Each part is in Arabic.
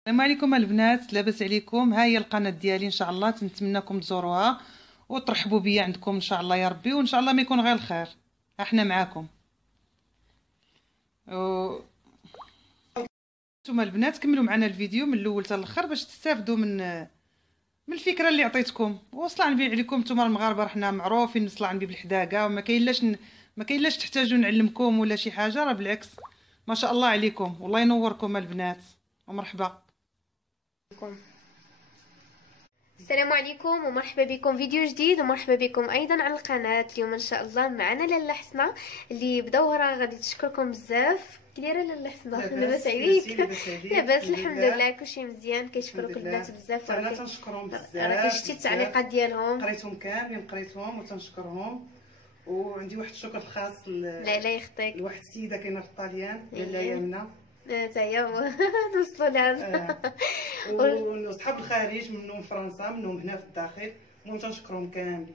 السلام عليكم البنات، لاباس عليكم؟ ها هي القناه ديالي ان شاء الله، نتمنىكم تزوروها وترحبوا بيا عندكم ان شاء الله يا ربي، وان شاء الله ما يكون غير الخير. احنا معاكم. نتوما البنات كملوا معنا الفيديو من الاول حتى الاخر باش تستافدوا من الفكره اللي عطيتكم. وصلا نبيع عليكم نتوما المغاربه، رحنا معروفين نصلا نبيع بالحداقه، وما كاين لاش تحتاجوا نعلمكم ولا شي حاجه، راه بالعكس ما شاء الله عليكم، والله ينوركم البنات ومرحبا. السلام عليكم ومرحبا بكم فيديو جديد، ومرحبا بكم ايضا على القناه. اليوم ان شاء الله معنا لاله حسنه اللي بدورها غادي تشكركم بزاف. كي دايره لاله حسنه؟ لاباس عليك؟ لاباس الحمد لله، كلشي مزيان. كيشكرك البنات بزاف، انا تنشكرهم بزاف. راكي شتي التعليقات ديالهم، قريتهم كاملين، قريتهم وتنشكرهم. وعندي واحد الشكر خاص لا يخطيك لواحد السيده كاينه في الطاليان لاله يمنى، تا هي نوصلوا لها. وصحاب الخارج منهم فرنسا منهم هنا في الداخل، المهم تنشكرهم كاملين.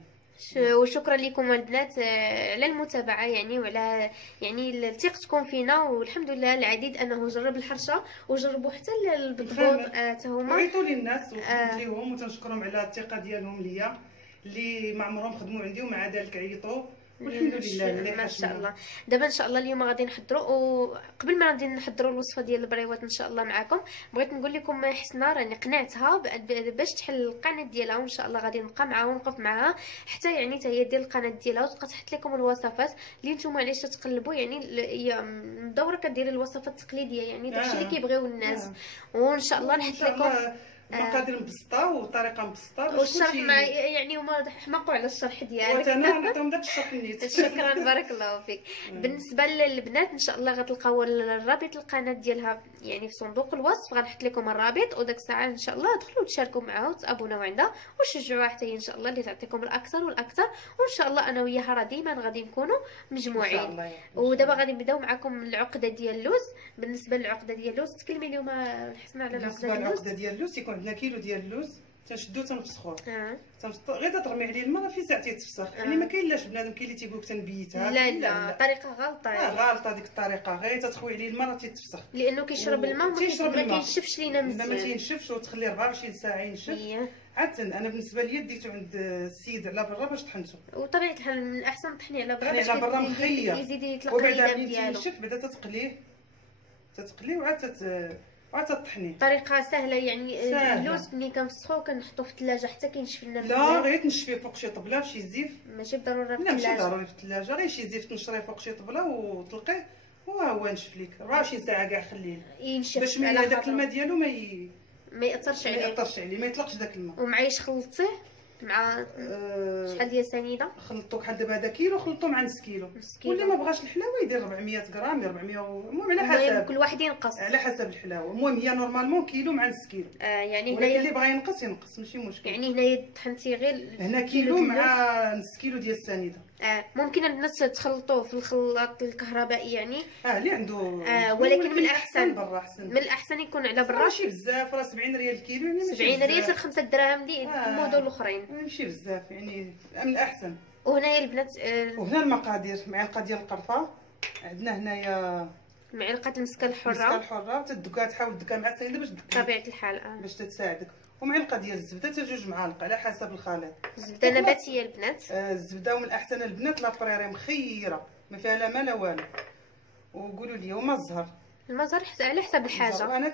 وشكرا لكم البنات على المتابعه يعني، وعلى يعني ثقتكم فينا. والحمد لله العديد انه جرب الحرشه وجربوا حتى البطبوط حتى هما عيطوا للناس وخدمت ليهم، وتنشكرهم على الثقه ديالهم ليا اللي ما عمرهم خدموا عندي ومع ذلك عيطوا، والحمد لله ما شاء الله. دابا ان شاء الله اليوم غادي نحضروا، وقبل ما غادي نحضروا الوصفه ديال البريوات ان شاء الله معكم، بغيت نقول لكم حسنه راني قنعتها باش تحل القناه ديالها، وان شاء الله غادي نبقى معاها ونوقف معاها حتى يعني حتى هي دير القناه ديالها، وتبقى تحط لكم الوصفات اللي نتوما علاش تقلبوا. يعني هي مدوره كدير الوصفات التقليديه، يعني داكشي اللي كيبغيو الناس. وان شاء الله نحط لكم المقادير مبسطه والطريقه مبسطه، والشرح ما يعني هما حماقوا على الشرح ديالك، وانا نعطيهم داك الشرح نيت. شكرا بارك الله فيك. بالنسبه للبنات ان شاء الله غتلقاو الرابط القناه ديالها يعني في صندوق الوصف، غنحط لكم الرابط، وداك الساعه ان شاء الله دخلوا تشاركوا معها وتابوناو عندها وشجعوها حتى هي ان شاء الله اللي تعطيكم الاكثر والاكثر. وان شاء الله انا وياها راه ديما غادي نكونوا مجموعين. ودابا غادي نبداو معكم العقده ديال اللوز. بالنسبه للعقده ديال اللوز تكلمي اليوم الحسنه على العقده ديال اللوز. يكون عندنا كيلو ديال اللوز، تنشدو تنفسخوه. غير ترمي عليه الماء راه في ساعتين تفسخ. يعني ما كاين لاش بنادم كاين اللي تيقول لك تنبيتها، لا طريقه غلطه. غلطه ديك الطريقه، غير تتخوي عليه الماء راه تيتفسخ، لانه كيشرب الماء وما كينشفش لينا مزيان. ما تينشفش، وتخليه 24 ساعه ينشف. عاد انا بالنسبه لي ديتو عند السيد على برا باش طحنتو، وطبيعه الحال من الاحسن طحني على برا باش على برا مخيه، يزيد يطلق وبعدا ملي تينشف بعدا تتقليه وعاد تطحنيه. طريقه سهله يعني. اللوز ملي كنفسخوه كنحطوه في الثلاجه حتى كينشف لنا مزيان. لا غير تنشفيه فوق شي طبله بشي زيف، ماشي بالضروره في الثلاجه. لا ماشي ضروري في في الثلاجه، غير شي زيف تنشريه فوق شي طبله وتلقيه وهو نشف ليك 24 ساعه كاع. خليه ينشف باش من هذاك الماء ديالو ما ياثرش عليه، ما يطلقش داك الماء. ومعايش خلطتيه مع شحال ديال سنيده؟ خلطوه بحال دابا هذا كيلو، خلطوه مع نص كيلو. واللي ما بغاش الحلاوه يدير 400 غرام 400، المهم على حسب كل واحد ينقص على حسب الحلاوه. المهم هي نورمالمون كيلو مع نص كيلو. يعني هنا اللي بغى ينقص ماشي مشكل. يعني هنايا طحنتي غير هنا كيلو مع نص كيلو ديال السنيده. ممكن الناس تخلطوه في الخلاط الكهربائي يعني، اللي عنده ولكن من الاحسن برا احسن. من الاحسن يكون على برا. ماشي بزاف، راه 70 ريال الكيلو، يعني ماشي 70 ريال حتى 5 دراهم ديال المدن الاخرين، ماشي بزاف يعني، من الاحسن. وهنايا البنات وهنا المقادير: معلقه ديال القرفه، عندنا هنايا معلقه المسكه الحره، تدكها، تحاول تدكها مع السيده باش تدكها طبيعه الحال باش تساعدك. ومعلقه ديال الزبده حتى 2 معالق على حسب الخليط. الزبده نباتيه البنات. الزبده ومن الاحسن البنات لا بريري مخيره، ما فيها لا ما لا والو. وقولوا لي وما الزهر، المزهر على حسب الحاجه. انا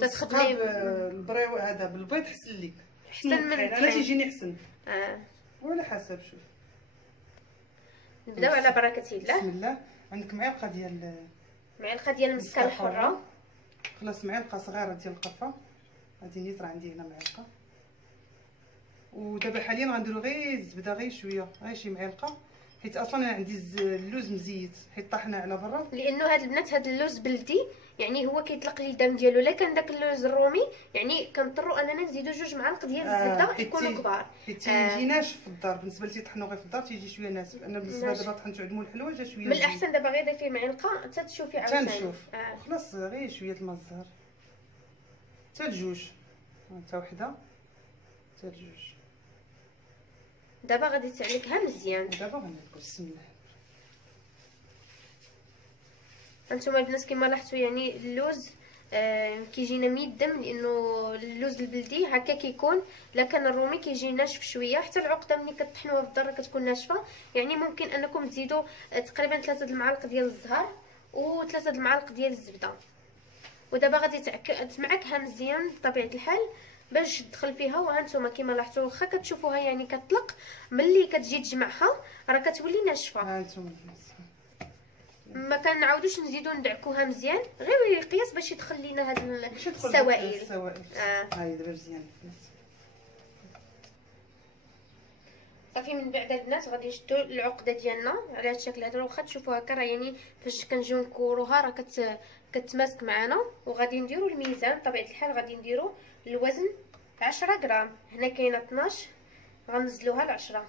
تتخدم البريو هذا بالبيض حسن ليك، احسن من انا تيجيني حسن. وعلى حسب. شوف نبداو على بركه الله. بسم الله. عندك معلقه ديال المسكه الحره، خلاص معلقه صغيره ديال القرفه، هذه نيت راه عندي هنا معلقه. ودابا حاليا غنديرو غير الزبده، غير شويه، غير شي معلقه، حيت اصلا انا عندي اللوز مزيت حيت طاحنا على برا. لانه هاد البنات هاد اللوز بلدي يعني هو كيطلق لي الدم ديالو. لا كان داك اللوز الرومي يعني كنضطروا اننا نزيدو 2 معالق ديال الزبده يكونوا كبار، حيت تيجي ناشف في الدار. بالنسبه لي تيطحنوا غير في الدار تيجي شويه ناشف. انا بالنسبه دابا طحنت عند مول الحلوه جا شويه. من الاحسن دابا غير ضيفي معلقه حتى تشوفي عاوتاني. تنشوف وخلاص، غير شويه الماء الزهر حتى لجوج، حتى وحده حتى لجوج. دابا غادي تعلكها مزيان. دابا غنلكو. بسم الله. هانتوما البنات كما لاحظتوا يعني اللوز كيجينا ميدم، لانه اللوز البلدي هكا كيكون، لكن الرومي كيجي ناشف شويه. حتى العقده ملي كطحنوها في الدار كتكون ناشفه. يعني ممكن انكم تزيدوا تقريبا 3 المعالق ديال الزهر و3 المعالق ديال الزبده. ودابا غادي تمعكها مزيان بطبيعه الحال باش تدخل فيها. وهانتوما كيما لاحظتوا واخا كتشوفوها يعني كتطلق، ملي كتجي تجمعها راه كتولي ناشفه. هانتوما ما كنعاودوش نزيدو ندعكوها مزيان، غير قياس باش يدخل لينا هاد السوائل. هاي دابا مزيان. صافي من بعد البنات غادي نشدو العقده ديالنا على هاد الشكل هذا. واخا تشوفوها هكا راه يعني فاش كنجيو نكوروها راه كتماسك معنا. وغادي نديرو الميزان بطبيعه الحال، غادي نديرو الوزن 10 غرام. هنا كاينه 12 غنزلوها ل 10.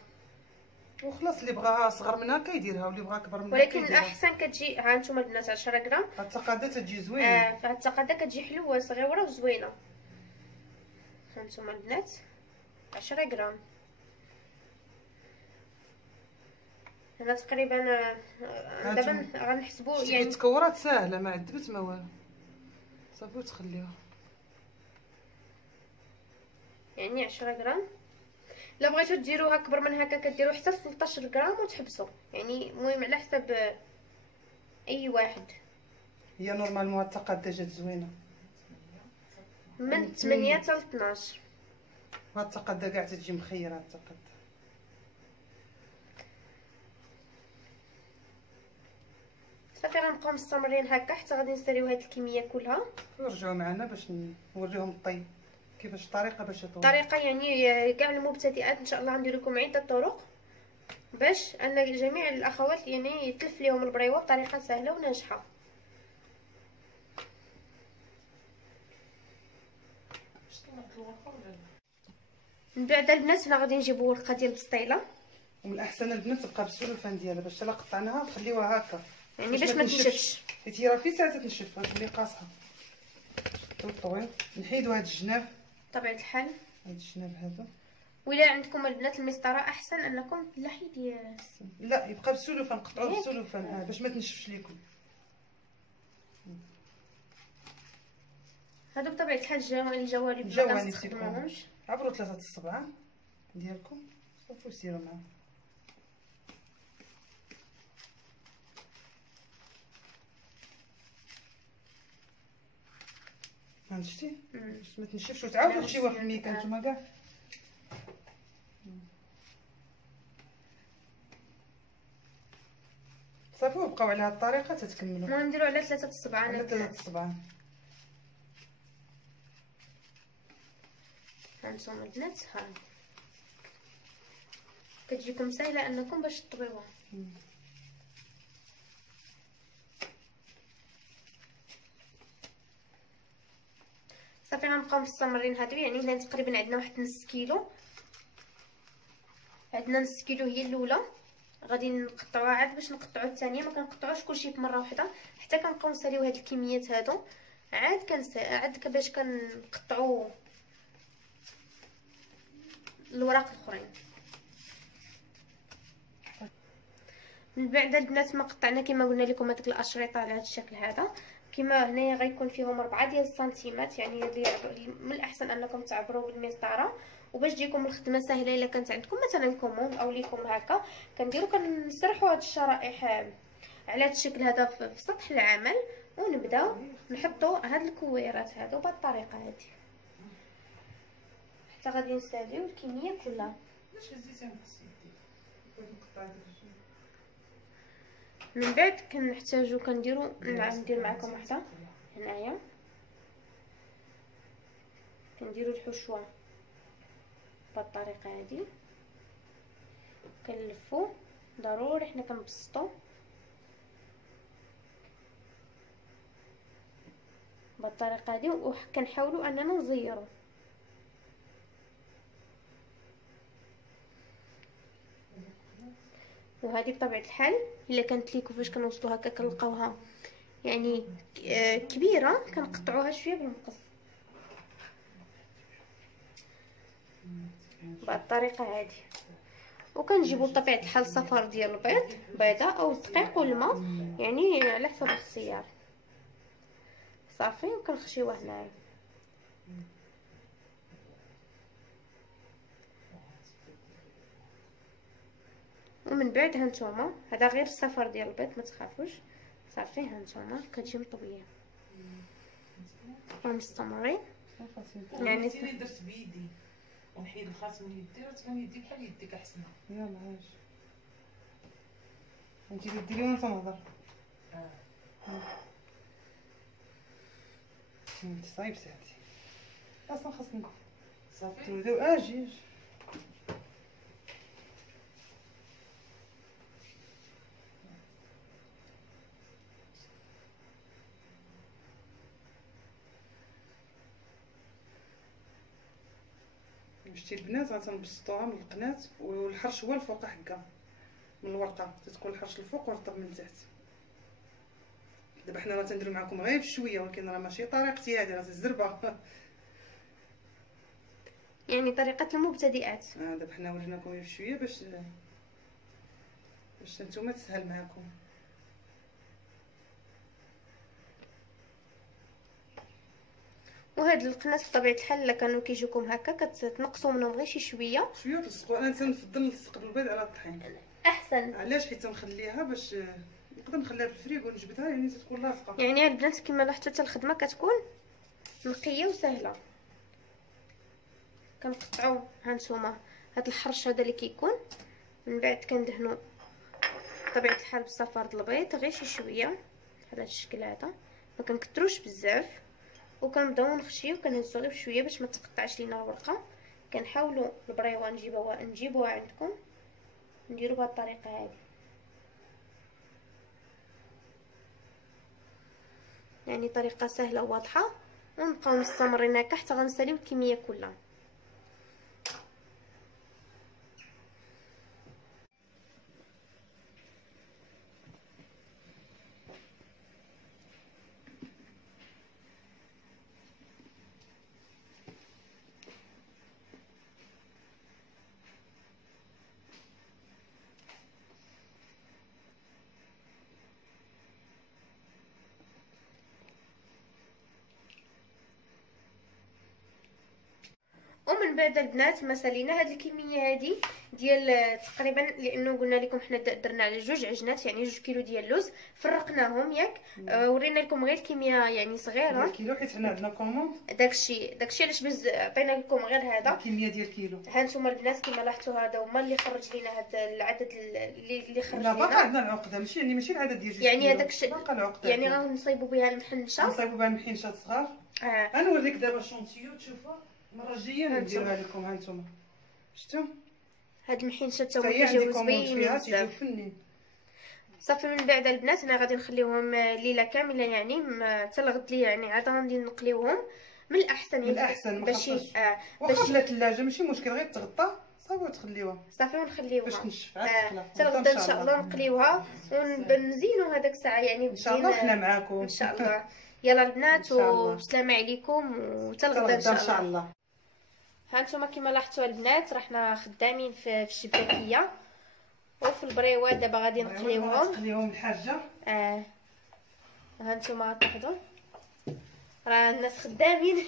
وخلاص اللي بغاها صغر منها كيديرها واللي بغا كبر منها ولكن الاحسن كتجي ها نتوما البنات 10 غرام. هاد التقاده تجي زوينه. فهاد التقاده كتجي حلوه صغيره وزوينه. ها نتوما البنات 10 غرام. هنا تقريبا دابا غنحسبوا يعني التكورات ساهله ما عذبت ما والو، صافي وتخليها يعني 10 غرام. لا بغيتو ديروها اكبر من هكا كديروا حتى 13 غرام وتحبسوا. يعني المهم على حسب اي واحد. هي نورمالمون هاد التقاده جات زوينه من 8 حتى 12. هاد التقاده كاع تجي مخيره. هاد التقاده صافي غنبقاو مستمرين هكا حتى غادي نساليو هاد الكميه كلها. ورجعوا معنا باش نوريهم الطيب كيفاش الطريقه باش يطول. الطريقه يعني كاع المبتدئات ان شاء الله غندير لكم عده طرق باش ان جميع الاخوات يعني يتلف لهم البريوه بطريقه سهله وناجحه. من بعد البنات هنا غادي نجيبو ورقه ديال البسطيله. ومن الاحسن البنات تبقى بالسلوفان ديالها باش الا قطعناها تخليوها هكا يعني باش ما تنشفش، حيت هي راه في ساعه تنشف غتولي قاصحه. طويل نحيدو هاد الجناب بطبيعه الحال. هاد الجناب هذا. ولا عندكم البنات المسطره احسن انكم تلحي ديال لا يبقى بالسلوفان، قطعوه بالسلوفان باش ما تنشفش ليكم. هادو بطبيعه الحال الجوانب ما كنستخدموهمش. عبروا 3 الصبعان ديالكم صافي وسيروا معاه. شتي باش ما تنشفش وتعاودوا تمشيوها في الميكان نتوما كاع. صافي وبقاو على هاد الطريقه تتكملوا. نديروا على 3 الصبعان. على 3 الصبعان. هانتوما البنات ها كتجيكم سهله انكم باش تطويوها. صافي غنبقاو مستمرين هادو. يعني هنا تقريبا عندنا واحد نص كيلو. عندنا نص كيلو هي الاولى، غادي نقطعوها عاد باش نقطعوا الثانيه. ما كنقطعوش كلشي في مره واحده حتى كنبقاو نساليو هاد الكميات هادو عاد باش كنقطعوا الوراق الاخرين. من بعد البنات ما قطعنا كما قلنا لكم هذيك الاشرطه على هذا الشكل هذا. كما هنايا غيكون فيهم 4 ديال السنتيمات. يعني من الاحسن انكم تعبروا بالمسطره وباش تجيكم الخدمه سهله. الا كانت عندكم مثلا كوموند او ليكم هكا كنسرحوا هاد الشرائح على هذا الشكل هذا في سطح العمل، ونبداو نحطوا هاد الكويرات هادو بهذه الطريقه هذه حتى غادي نساليو الكميه كلها. من بعد كنحتاجو ندير معكم وحده هنايا. كنديروا الحشوه بهذه الطريقه هذه. كنلفو ضروري حنا كنبسطو بهذه الطريقه هذه وكنحاولوا اننا نزيرو. وهذه بطبيعه الحال الا كانت ليكم فاش كنوصلوا هكا كنلقاوها يعني كبيره كنقطعوها شويه بالمقص بهذه الطريقه هذه. وكنجيبوا بطبيعه الحال صفار ديال البيض، بيضه او دقيق والماء يعني على حسب الاختيار. صافي وكنخشيوه هنايا. ومن بعد هانتوما هذا غير الصفر ديال البيض ما تخافوش. صافي هانتوما كتجي مطويه ومستمرين. يعني درت بيدي ونحيد الخاص من يدي وتبان يدي بحال يديك احسن. يلا هاش انت اللي ديري وانا تنهضر. انت صايب ساعتي اصلا خاصني صافي تودو اجي شتي البنات غتنبسطوها من القناه والحرش هو الفوق هكا من الورقه تتكون الحرش الفوق ورطب من تحت. دابا حنا راه تنديرو معكم غير بشويه ولكن راه ماشي طريقتي هذه راه الزربه يعني طريقه المبتدئات. دابا حنا وريناكم غير بشويه باش نتوما تسهل معكم. وهاد القنات بطبيعه الحال الا كانوا كيجيوكم هكا كتنقصوا منهم غير شي شويه تلصقوا. انا تنفضل نلصق بالبيض على الطحين احسن. علاش؟ حيت تنخليها باش نقدر نخليها في الفريغ ونجبدها يعني تكون لاصقه. يعني البنات كما لاحظتوا حتى الخدمه كتكون نقيه وسهله. كنقطعوا هانتوما هاد الحرش هذا اللي كيكون، من بعد كندهنوا بطبيعه الحال بالصفار د البيض غير شي شويه بحال هذا الشكل هذا، ما كنكثروش بزاف، وكنبداو نخشيو كنهزو غير بشويه باش ما تقطعش لينا الورقه. كنحاولوا البريوه نجيبوها عندكم نديروا بهذه الطريقه هذه. يعني طريقه سهله وواضحه، ونبقاو مستمرين هكا حتى غنساليو الكميه كلها. ومن بعد البنات ما سالينا هاد الكميه هادي ديال تقريبا، لانه قلنا لكم حنا درنا على 2 عجنات يعني 2 كيلو ديال اللوز، فرقناهم ياك. ورينا لكم غير الكميه يعني صغيره كيلو حيت حنا عندنا كوموند. داكشي علاش عطينا لكم غير هذا الكميه ديال كيلو. ها نتوما البنات كما لاحظتوا هذا هما اللي خرج لينا هذا العدد اللي خرج لا لينا. باقا عندنا العقده ماشي العدد ديال يعني هذاك الشيء باقا العقده يعني غنصايبوا بها المحنشه، نصايبوا بها المحنشات صغار. غنوريك دابا الشونتيو تشوفوا المره الجايه نديروها لكم. ها نتوما شفتوا هاد المحنشه تا هما كيجيو زوينين بزاف. فنين. صافي من بعد البنات انا غادي نخليوهم ليله كامله يعني حتى الغد ليا يعني عاد غادي نقليوهم من الاحسن من الاحسن باش واخا لا الثلاجه ماشي مشكل غير تغطى صافي وتخليوها صافي ونخليوها باش تنشف حتى الغدا ان شاء الله نقليوها ونزينوا هذاك الساعه يعني ان شاء الله حنا معاكم ان شاء الله. يلا البنات وبسلامه عليكم وحتى الغدا ان شاء الله. ها نتوما كما لاحظتوا البنات رحنا خدامين في الشباكيه وفي البريوات دابا غادي نقليوهم الحاجه. ها نتوما تلاحظوا راه الناس خدامين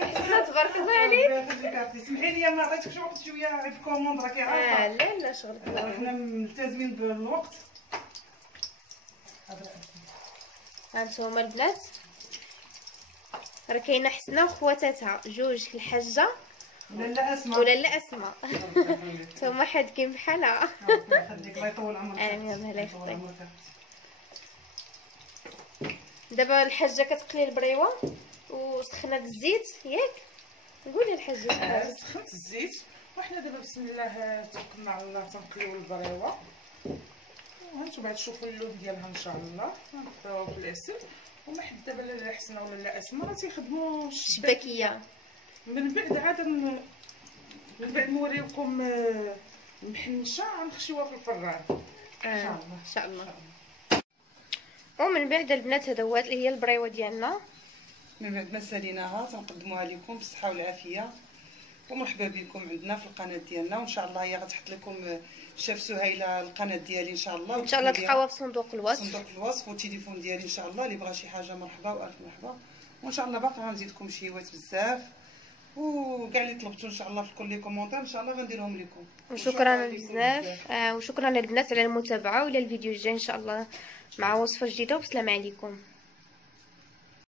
حسنا تبارك الله عليك. سمحي لي ما عطيتكش وقت شويه عند الكوموند راكي عارفه. لا شغل حنا ملتزمين بالوقت. ها نتوما البنات راه كاينه حسنه وخواتاتها 2 الحاجه ولا اسماء ولا اسماء ثم حادكين بحالها. خليك الله يطول عمرك. امين الله يخليك. دابا الحاجه كتقلي البريوه وسخنات الزيت ياك. قولي الحاجه سخنت الزيت وحنا دابا بسم الله توكلنا على الله تنقليو البريوه وهانتو بعد تشوفوا اللون ديالها ان شاء الله. نحطوها بالعسل وما حد دابا لا حسنه ولا لا اسماء راه تيخدموا الشباكيه. من بعد عاد من بعد نوريكم المحنشه غنخشيوها في الفران ان شاء الله. ومن بعد البنات هذا هو هي البريوه ديالنا. من بعد ما ساليناها تنقدموها لكم بالصحه والعافيه. ومرحبا بكم عندنا في القناه ديالنا، وان شاء الله هي غتحط لكم شاف سهيله القناه ديالي ان شاء الله، ان شاء الله تلقاوها في صندوق الوصف والتليفون ديالي ان شاء الله. اللي بغى شي حاجه مرحبا والف مرحبا. وان شاء الله باقي غنزيدكم شيوات بزاف، وكاع اللي طلبتوا ان شاء الله في كل لي كومونتير ان شاء الله غنديرهم لكم. وشكرا بزاف وشكرا للبنات على المتابعه، والى الفيديو الجاي ان شاء الله مع وصفه جديده، والسلام عليكم.